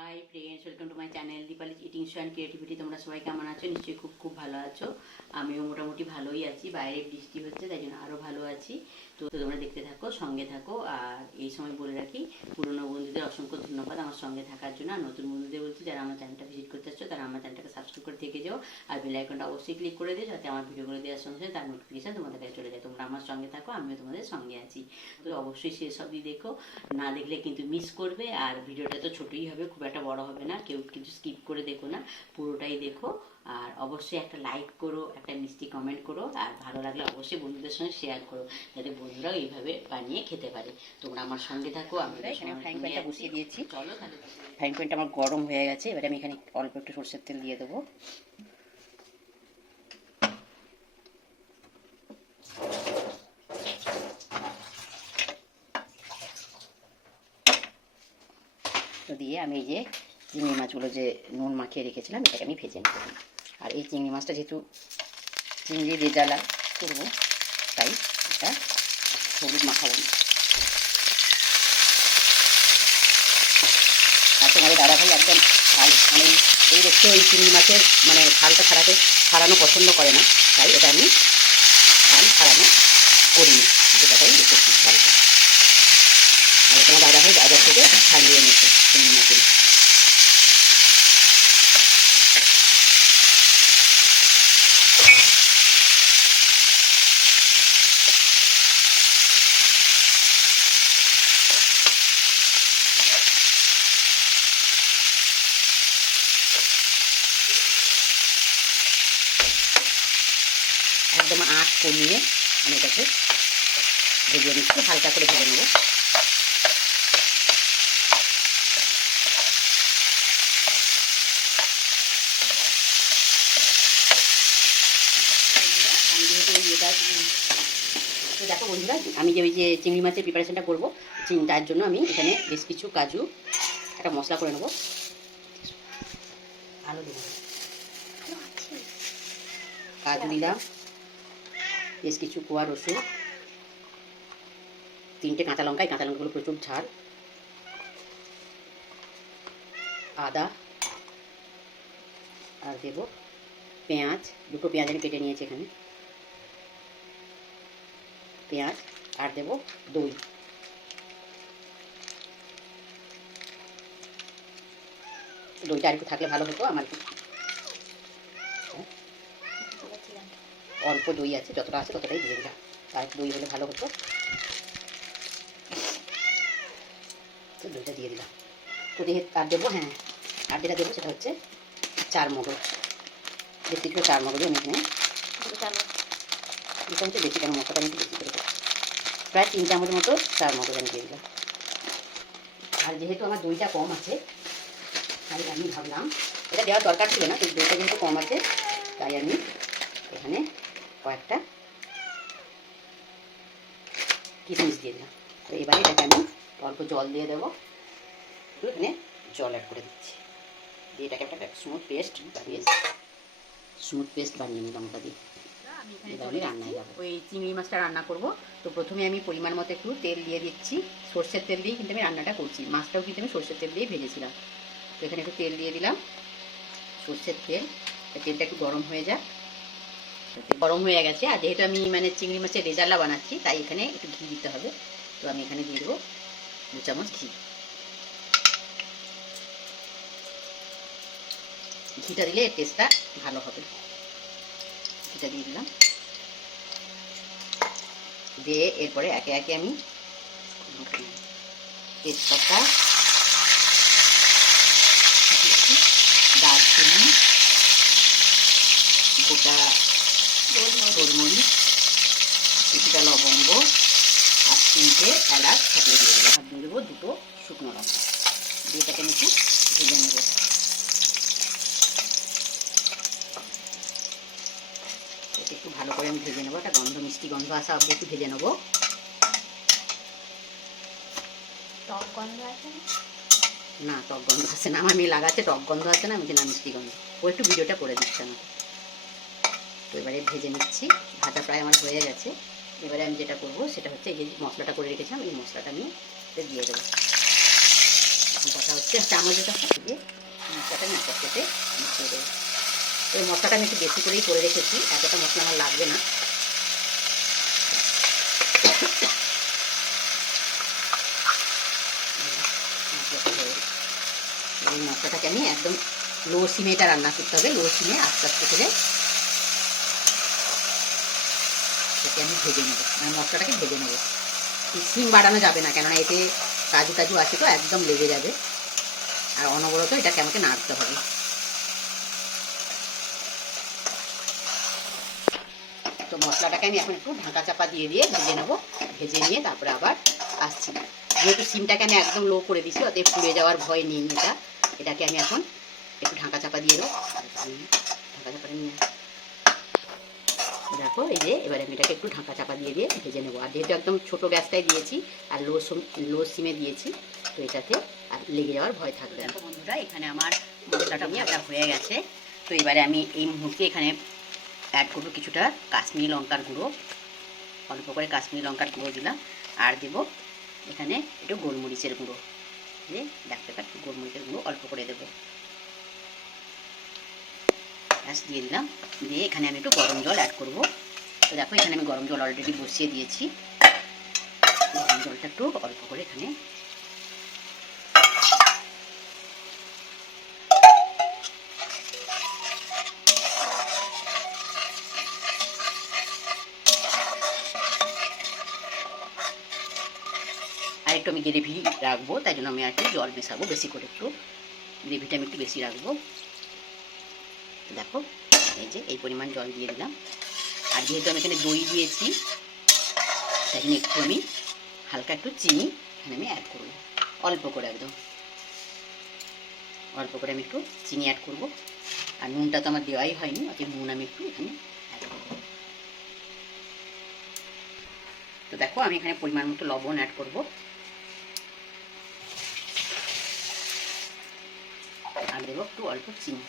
Friends welcome to my channel Dipali eating show and creativity তোমরা সবাই কেমন আছো? নিশ্চয়ই খুব খুব ভালো আছো। আমিও মোটামুটি ভালোই আছি। বাইরে বৃষ্টি হচ্ছে, তাই জন্য আরও ভালো আছি। তো তোমরা দেখতে থাকো, সঙ্গে থাকো, আর এই সময় বলে রাখি, পুরনো বন্ধুদের অসংখ্য ধন্যবাদ আমার সঙ্গে থাকার জন্য। আর নতুন বন্ধুদের বলছি, যারা আমার চ্যানেলটা ভিজিট করতে আসছো, তারা আমার চ্যানেলটাকে সাবস্ক্রাইব করে থেকে যাও। আর বেল আইকনটা অবশ্যই ক্লিক করে দিও, যাতে আমার ভিডিওগুলো দেওয়ার সঙ্গে সঙ্গে তার নোটিফিকেশন তোমাদের কাছে চলে যায়। তোমরা আমার সঙ্গে থাকো, আমিও তোমাদের সঙ্গে আছি। তো অবশ্যই শেষ অবধি দেখো, না দেখলে কিন্তু মিস করবে, আর ভিডিওটা তো ছোটই হবে, খুব একটা বড় হবে না, কেউ কিছু স্কিপ করে দেখো না, পুরোটাই দেখো। আর অবশ্যই একটা লাইক করো, একটা মিষ্টি কমেন্ট করো, আর ভালো লাগলে অবশ্যই বন্ধুদের সঙ্গে শেয়ার করো, যাতে বন্ধুরাও এইভাবে বানিয়ে খেতে পারে। তোমরা আমার সঙ্গে থাকো আমি এখানে ফ্রাইং প্যানটা বসিয়ে দিয়েছি। চলো তাহলে ফ্রাইং প্যানটা আমার গরম হয়ে গেছে এবারে আমি এখানে অল্প একটু সরষের তেল দিয়ে দেবো। তো দিয়ে আমি এই যে চিংড়ি মাছগুলো যে নুন মাখিয়ে রেখেছিলাম এটাকে আমি ভেজে নেব। আর এই চিংড়ি মাছটা যেহেতু চিংড়ি রেজালা করব তাই এটা হলুদ মাখাবো আর তোমাদের দাদা ভাই একদম ছাল মানে এই রেখে ওই চিংড়ি মাছের মানে ছালটা ছাড়াতে ছাড়ানো পছন্দ করে না, তাই এটা আমি ছাল ছাড়ানো করিনি যেটাটাই রেখেছি ছালটা আর তোমার দাদা ভাই বাজার থেকে ছাড়িয়ে এনেছে চিংড়ি মাছের একদম আঁচ কমিয়ে আমি এটাকে ভেজে নিচ্ছি, হালকা করে ভেজে নেব। দেখো বন্ধুরা, আমি যে ওই যে চিংড়ি মাছের প্রিপারেশনটা করব তার জন্য আমি এখানে বেশ কিছু কাজু, একটা মশলা করে নেব। আলু দেবো। কাজু দিলাম বেশ কিছু কোয়া রসুন, তিনটে কাঁচা লঙ্কা, এই কাঁচা লঙ্কাগুলো প্রচুর ঝাল। আদা, আর দেব পেঁয়াজ, দুটো পেঁয়াজ আমি কেটে নিয়েছি এখানে। পেঁয়াজ আর দেব দই। দইটা আর একটু থাকলে ভালো হতো, আমার অল্প দই আছে যতটা আছে ততটাই দিয়ে দিলাম। একটু দই হলে ভালো হতো। তো দইটা দিয়ে দিলাম। তো দিয়ে আর দেবো হ্যাঁ আর যেটা দেবো সেটা হচ্ছে চার মগজ। বেশি করে চার মগজ আমি এখানে এটা হচ্ছে বেশি কেন মশলাটা আমি বেশি করে প্রায় তিন চামচ মতো চার মগজ আমি দিয়ে দিলাম। আর যেহেতু আমার দইটা কম আছে তাই আমি ভাবলাম এটা দেওয়ার দরকার ছিল না কিন্তু দইটা কিন্তু কম আছে তাই আমি এখানে কয়েকটা। কিশমিশ দিয়ে দিলাম। তো এবারে এটাকে আমি অল্প জল দিয়ে দেবো। এখানে জল অ্যাড করে দিচ্ছি। দিয়ে এটাকে একটা স্মুথ পেস্ট বানিয়ে স্মুথ পেস্ট বানিয়ে নিলাম দিয়ে। আমি এখানে এবার চলে যাচ্ছি। ওই চিংড়ি মাছটা রান্না করব। তো প্রথমে আমি পরিমাণ মতো একটু তেল দিয়ে দিচ্ছি। সর্ষের তেল দিয়েই কিন্তু আমি রান্নাটা করছি। মাছটাও কিন্তু আমি সর্ষের তেল দিয়ে ভেজেছিলাম। তো এখানে একটু তেল দিয়ে দিলাম। সর্ষের তেল। তেলটা একটু গরম হয়ে যাক। গরম হয়ে গেছে, আর যেহেতু আমি মানে চিংড়ি মাছের রেজাল্লা বানাচ্ছি, তাই এখানে একটু ঘি দিতে হবে। তো আমি এখানে দিয়ে দেবো দু চামচ ঘি। ঘিটা দিলে টেস্টটা ভালো হবে। ঘিটা দিয়ে দিলাম। দিয়ে এরপরে একে একে আমি তেজপাতা, দারচিনি, গোটা গোলমরিচ কিছুটা লবঙ্গ আর তিনটে এলাচ ছাপিয়ে দিয়ে দিলাম আর দিয়ে দেবো দুটো শুকনো লঙ্কা। দিয়ে এটাকে আমি একটু ভেজে নেব। একটু ভালো করে আমি ভেজে নেব। একটা গন্ধ মিষ্টি গন্ধ আসা অব্দি একটু ভেজে নেব। টক গন্ধ আছে না? না টক গন্ধ আসে না। আমার মেয়ে লাগাচ্ছে টক গন্ধ আছে না। আমি না মিষ্টি গন্ধ। ও একটু ভিডিওটা করে দিচ্ছে আমাকে। তো এবারে ভেজে নিচ্ছি। ভাজা প্রায় আমার হয়ে গেছে। এবারে আমি যেটা করব সেটা হচ্ছে এই যে মশলাটা করে রেখেছিলাম, এই মশলাটা আমি দিয়ে দেবো। কথা হচ্ছে চামচের কাছে দিয়ে মশলাটা একটা সাথে মিশিয়ে দেবো। তো এই মশলাটা আমি একটু বেশি করেই করে রেখেছি, এতটা মশলা আমার লাগবে না। এই মশলাটাকে আমি একদম লো সিমে এটা রান্না করতে হবে। লো সিমে আস্তে আস্তে করে এটাকে আমি ভেজে নেব। মানে মশলাটাকে ভেজে নেব। সিম বাড়ানো যাবে না, কেননা এতে কাজু টাজু আছে তো, একদম লেগে যাবে। আর অনবরত এটাকে আমাকে নাড়তে হবে। তো মশলাটাকে আমি এখন একটু ঢাকা চাপা দিয়ে দিয়ে ভেজে নেব। ভেজে নিয়ে তারপরে আবার আসছি। যেহেতু সিমটাকে আমি একদম লো করে দিছি, অতএব পুড়ে যাওয়ার ভয় নেই এটা। এটাকে আমি এখন একটু ঢাকা চাপা দিয়ে দেবো। ঢাকা চাপাটা নিয়ে দেখো এই যে এবারে আমি এটাকে একটু ঢাকা চাপা দিয়ে দিয়ে ভেজে নেব। আর যেহেতু একদম ছোটো গ্যাসটাই দিয়েছি আর লো লো সিমে দিয়েছি, তো এটাতে আর লেগে যাওয়ার ভয় থাকবে না। বন্ধুরা, এখানে আমার মশলাটা নিয়ে হয়ে গেছে। তো এবারে আমি এই মুহূর্তে এখানে অ্যাড করব কিছুটা কাশ্মীরি লঙ্কার গুঁড়ো। অল্প করে কাশ্মীরি লঙ্কার গুঁড়ো দিলাম। আর দেব এখানে একটু গোলমরিচের গুঁড়ো। দেখতে পাচ্ছি গোলমরিচের গুঁড়ো অল্প করে দেবো। ব্যাস দিয়ে দিলাম। দিয়ে এখানে আমি একটু গরম জল অ্যাড করব। তো দেখো, এখানে আমি গরম জল অলরেডি বসিয়ে দিয়েছি। গরম জলটা একটু অল্প করে এখানে আর একটু আমি গ্রেভি রাখব, তাই জন্য আমি আর একটু জল মেশাবো বেশি করে একটু। গ্রেভিটা আমি একটু বেশি রাখব। দেখো, এই যে এই পরিমাণ জল দিয়ে দিলাম। আর যেহেতু আমি এখানে দই দিয়েছি, তাই একটু আমি হালকা একটু চিনি এখানে আমি অ্যাড করব। অল্প করে একদম। অল্প করে আমি একটু চিনি অ্যাড করব। আর নুনটা তো আমার দেওয়াই হয়নি অত নুন আমি একটু এখানে অ্যাড করব। তো দেখো, আমি এখানে পরিমাণ মতো লবণ অ্যাড করব। আর দেবো একটু অল্প চিনি।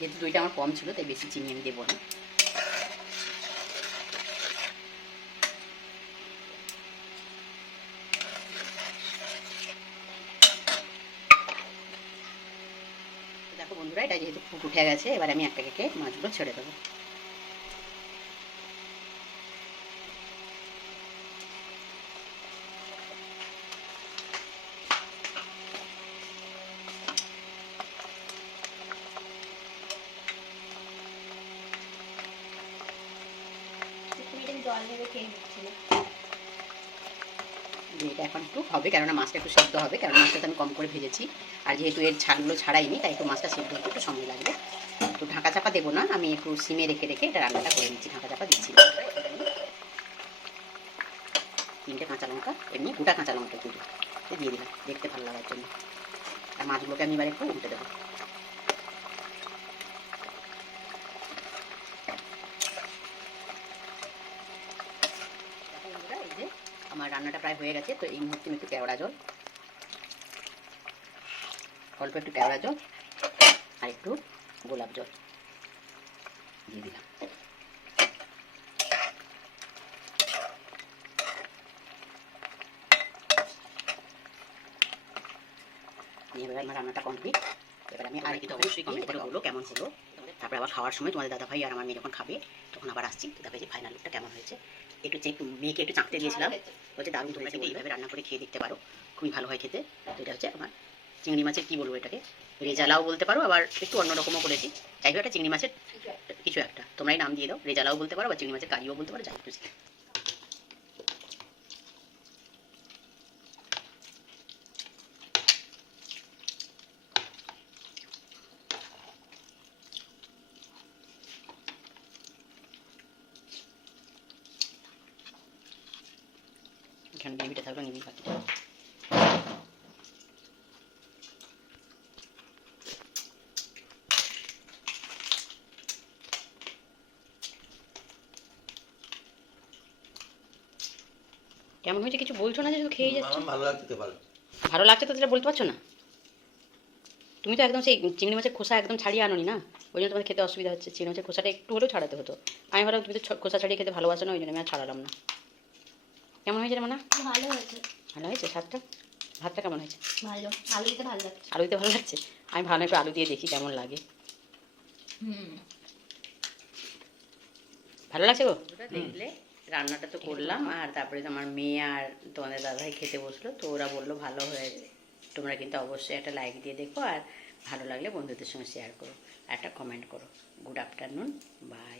যেহেতু দইটা আমার কম ছিল, তাই বেশি চিনি আমি দেবো না। দেখো বন্ধুরা, এটা যেহেতু ফুট উঠে গেছে, এবার আমি একটা কেকে মাছগুলো ছেড়ে দেবো। এটা এখন একটু হবে, কেননা মাছটা একটু সেদ্ধ হবে কারণ মাছটা তো আমি কম করে ভেজেছি। আর যেহেতু এর ছালগুলো ছাড়াইনি তাই একটু মাছটা সেদ্ধ হতে একটু সময় লাগবে। তো ঢাকা চাপা দেবো না, আমি একটু সিমে রেখে রেখে এটা রান্নাটা করে নিচ্ছি ঢাকা চাপা দিচ্ছি। তিনটে কাঁচা লঙ্কা, এমনি গোটা কাঁচা লঙ্কা কিন্তু দিয়ে দিলাম, দেখতে ভালো লাগার জন্য। আর মাছগুলোকে আমি এবার একটু উল্টে দেবো দেখো বন্ধুরা, এই যে আমার রান্নাটা প্রায় হয়ে গেছে তো এই মুহূর্তে আমি একটু কেওড়া জল অল্প একটু কেওড়া জল আর একটু গোলাপ জল দিয়ে দিলাম। এবার আমার রান্নাটা কমপ্লিট এবার আমি আর একটু অবশ্যই কমেন্ট করে বলো কেমন হলো? তারপরে আবার খাওয়ার সময় তোমাদের দাদা ভাই আর আমার মেয়ে যখন খাবে তখন আবার আসছি। দেখবে যে ফাইনাল লুকটা কেমন হয়েছে একটু চেক মেয়েকে একটু চাঁকতে দিয়েছিলাম বলছে দারুণ তোমরা এইভাবে রান্না করে খেয়ে দেখতে পারো খুবই ভালো হয় খেতে। তো এটা হচ্ছে আমার চিংড়ি মাছের কি বলব এটাকে? রেজালাও বলতে পারো আবার একটু অন্যরকমও করেছি। যাই হোক একটা চিংড়ি মাছের কিছু একটা। তোমরাই নাম দিয়ে দাও রেজালাও বলতে পারো বা চিংড়ি মাছের কারিও বলতে পারো যাই হোক এখানে গ্রেভিটা থাকল নিবি বাকিটা কেমন হয়েছে কিছু বলছো না যে শুধু খেয়ে যাচ্ছ? ভালো লাগতে পারে ভালো। লাগছে তো সেটা বলতে পারছ না? তুমি তো একদম সেই চিংড়ি মাছের খোসা একদম ছাড়িয়ে আনোনি না? ওই জন্য তোমার খেতে অসুবিধা হচ্ছে। চিংড়ি মাছের খোসাটা একটু হলেও ছাড়াতে হতো। আমি ভাবলাম তুমি তো খোসা ছাড়িয়ে খেতে ভালোবাসো না ওই জন্য আমি আর ছাড়ালাম না। কেমন হয়েছে রে মানা? ভালো হয়েছে। ভালো হয়েছে স্বাদটা? ভাতটা কেমন হয়েছে? ভালো। আলু দিতে ভালো লাগছে। আলু দিতে ভালো লাগছে? আমি ভালো একটু আলু দিয়ে দেখি কেমন লাগে। হুম। ভালো লাগছে গো? দেখলে রান্নাটা তো করলাম আর তারপরে তোমার মেয়ে আর তোমাদের দাদাই খেতে বসল তো ওরা বলল ভালো হয়েছে। তোমরা কিন্তু অবশ্যই একটা লাইক দিয়ে দেখো আর ভালো লাগলে বন্ধুদের সঙ্গে শেয়ার করো একটা কমেন্ট করো। Good afternoon by